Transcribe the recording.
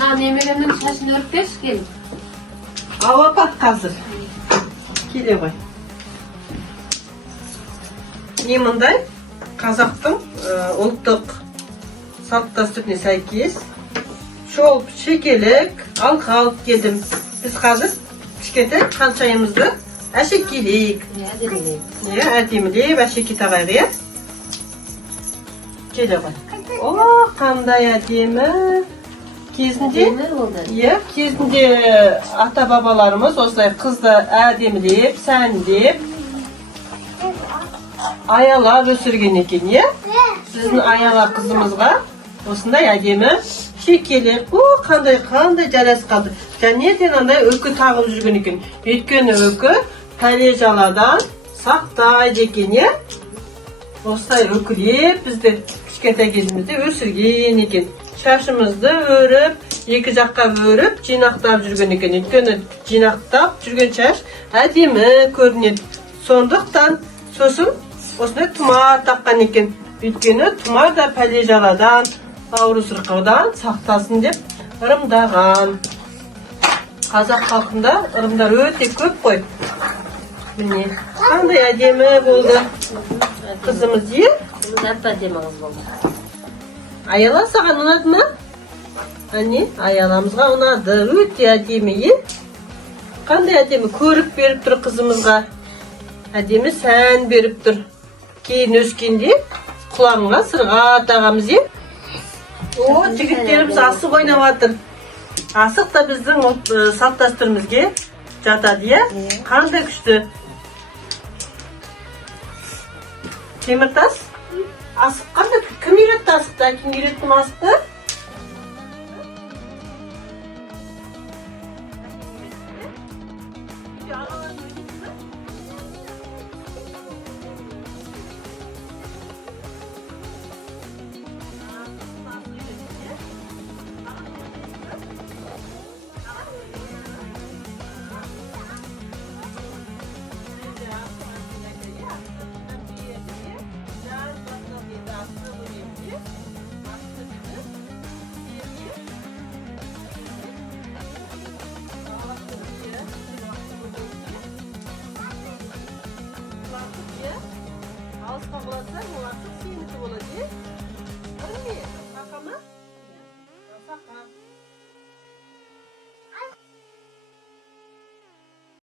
Nemegenin şaşını örtbeş gelin. Avapat hazır. Kele koy. Мен мындай қазақтың ұлттық салт дәстүріне сәйкес шолп шекелік алқа алып келдім. Біз қазір кішкентай қаншайымызды әшекейлейік. Әдемілеп әшекей тағайық, иә? Келе ғой. О, қандай әдемі. Кезінде ата-бабаларымыз осылай қызды әдемілеп, сәндеп, аялап өсірген екен, е? Біздің аяла қызымызға осындай әдемі шекелек. О, қандай жарас қалды. Жәнеден андай өкі тағып жүрген екен. Өйткені өкі пәле жаладан сақтайды екен, е? Осылай өкілеп бізді кішкентай кезімізде өсірген екен. Шашымызды өріп, екі жаққа өріп, жинақтап жүрген екен. Өйткені жинақтап жүрген шаш әдемі көрінеді. Сондықтан сосын осындай тұмар таққан екен. Өйткені тұмар да пәле жаладан, ауру сырқаудан сақтасын деп ырымдаған. Қазақ халқында ырымдар өте көп қой. Міне, қандай әдемі болды қызымыз, е? Әдемі қыз болды. Аяла саған ұнады ма? Әне, аяламызға ұнады. Өте әдемі, е? Қандай әдемі көрік беріп тұр қызымызға. Әдемі сән беріп тұр. Кейін өскенде құлағыңа сырға тағамыз, е? О, жігіттеріміз асық ойнап жатыр. Асық та біздің салт дәстүрімізге жатады, е? Қандай күшті. Теміртас? Асық қандай? Кім үйретті асықты? Кім үйретті ме асықты? Алысқа құлатсаң, ол асық сенікі болады, е? Көрме, сақа ма? Сақа.